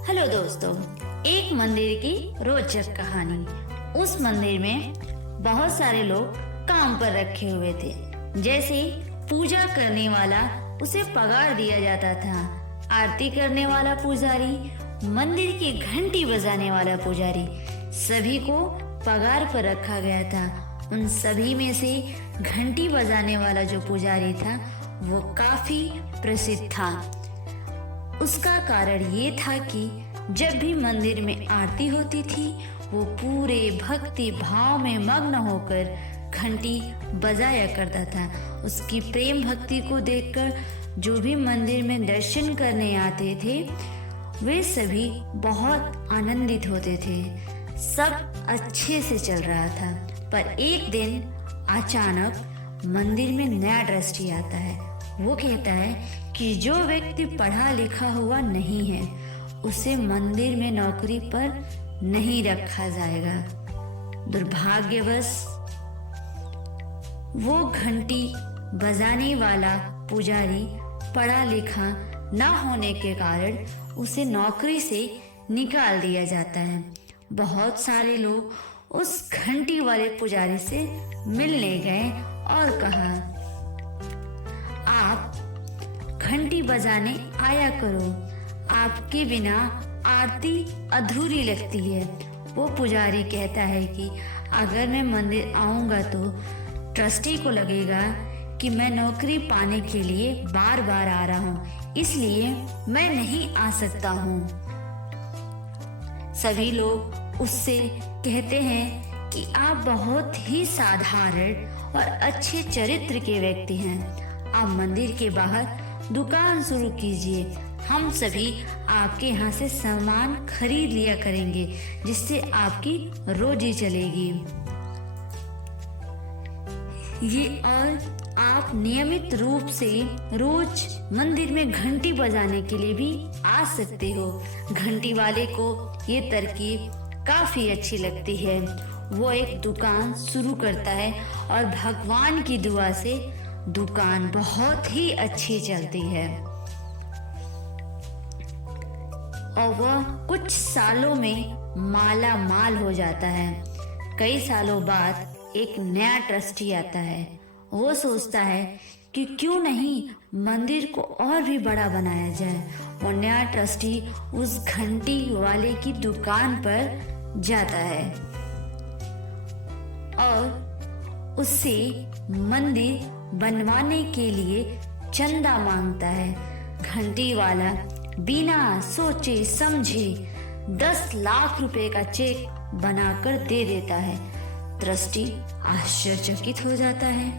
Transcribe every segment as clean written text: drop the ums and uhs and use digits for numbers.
Hello दोस्तों, एक मंदिर की रोचक कहानी। उस मंदिर में बहुत सारे लोग काम पर रखे हुए थे। जैसे पूजा करने वाला, उसे पगार दिया जाता था। आरती करने वाला पुजारी, मंदिर की घंटी बजाने वाला पुजारी, सभी को पगार पर रखा गया था। उन सभी में से घंटी बजाने वाला जो पुजारी था वो काफी प्रसिद्ध था। उसका कारण ये था कि जब भी मंदिर में आरती होती थी वो पूरे भक्ति भाव में मग्न होकर घंटी बजाया करता था। उसकी प्रेम भक्ति को देखकर जो भी मंदिर में दर्शन करने आते थे वे सभी बहुत आनंदित होते थे। सब अच्छे से चल रहा था, पर एक दिन अचानक मंदिर में नया ट्रस्टी आता है। वो कहता है कि जो व्यक्ति पढ़ा लिखा हुआ नहीं है उसे मंदिर में नौकरी पर नहीं रखा जाएगा। दुर्भाग्यवश वो घंटी बजाने वाला पुजारी पढ़ा लिखा न होने के कारण उसे नौकरी से निकाल दिया जाता है। बहुत सारे लोग उस घंटी वाले पुजारी से मिलने गए और कहा, आप घंटी बजाने आया करो, आपके बिना आरती अधूरी लगती है। वो पुजारी कहता है कि अगर मैं मंदिर आऊंगा तो ट्रस्टी को लगेगा कि मैं नौकरी पाने के लिए बार बार आ रहा हूँ, इसलिए मैं नहीं आ सकता हूँ। सभी लोग उससे कहते हैं कि आप बहुत ही साधारण और अच्छे चरित्र के व्यक्ति हैं। आप मंदिर के बाहर दुकान शुरू कीजिए, हम सभी आपके यहाँ से सामान खरीद लिया करेंगे जिससे आपकी रोजी चलेगी। ये और आप नियमित रूप से रोज मंदिर में घंटी बजाने के लिए भी आ सकते हो। घंटी वाले को ये तरकीब काफी अच्छी लगती है। वो एक दुकान शुरू करता है और भगवान की दुआ से दुकान बहुत ही अच्छी चलती है और वह कुछ सालों में माला माल हो जाता है। कई सालों बाद एक नया ट्रस्टी आता है। वो सोचता है कि क्यों नहीं मंदिर को और भी बड़ा बनाया जाए। वो नया ट्रस्टी उस घंटी वाले की दुकान पर जाता है और उससे मंदिर बनवाने के लिए चंदा मांगता है। घंटी वाला बिना सोचे समझे 10 लाख रुपए का चेक बनाकर दे देता है। ट्रस्टी आश्चर्यचकित हो जाता है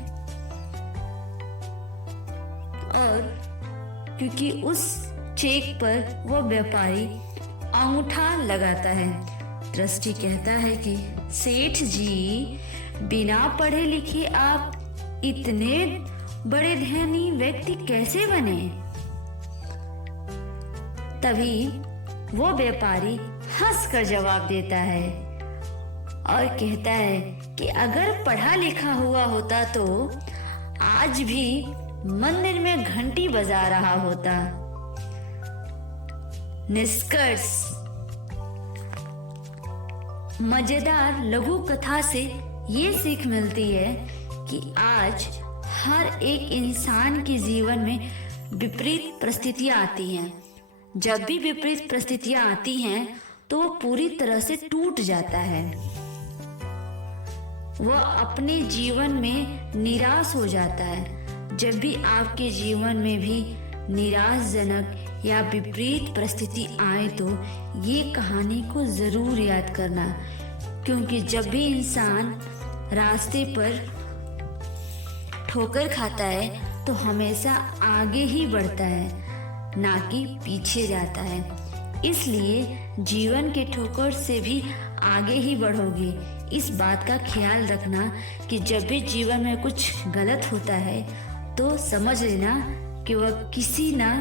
और क्योंकि उस चेक पर वो व्यापारी अंगूठा लगाता है। ट्रस्टी कहता है कि सेठ जी, बिना पढ़े लिखे आप इतने बड़े धनी व्यक्ति कैसे बने? तभी वो व्यापारी हंसकर जवाब देता है और कहता है कि अगर पढ़ा लिखा हुआ होता तो आज भी मंदिर में घंटी बजा रहा होता। निष्कर्ष, मजेदार लघु कथा से ये सीख मिलती है कि आज हर एक इंसान के जीवन में विपरीत परिस्थितियां आती हैं। जब भी विपरीत परिस्थितियां आती हैं तो वो पूरी तरह से टूट जाता है। वह अपने जीवन में निराश हो जाता है। जब भी आपके जीवन में भी निराशजनक या विपरीत परिस्थिति आए तो ये कहानी को जरूर याद करना, क्योंकि जब भी इंसान रास्ते पर ठोकर खाता है तो हमेशा आगे ही बढ़ता है, ना कि पीछे जाता है। इसलिए जीवन के ठोकर से भी आगे ही बढ़ोगे। इस बात का ख्याल रखना कि जब भी जीवन में कुछ गलत होता है तो समझ लेना कि वह किसी ना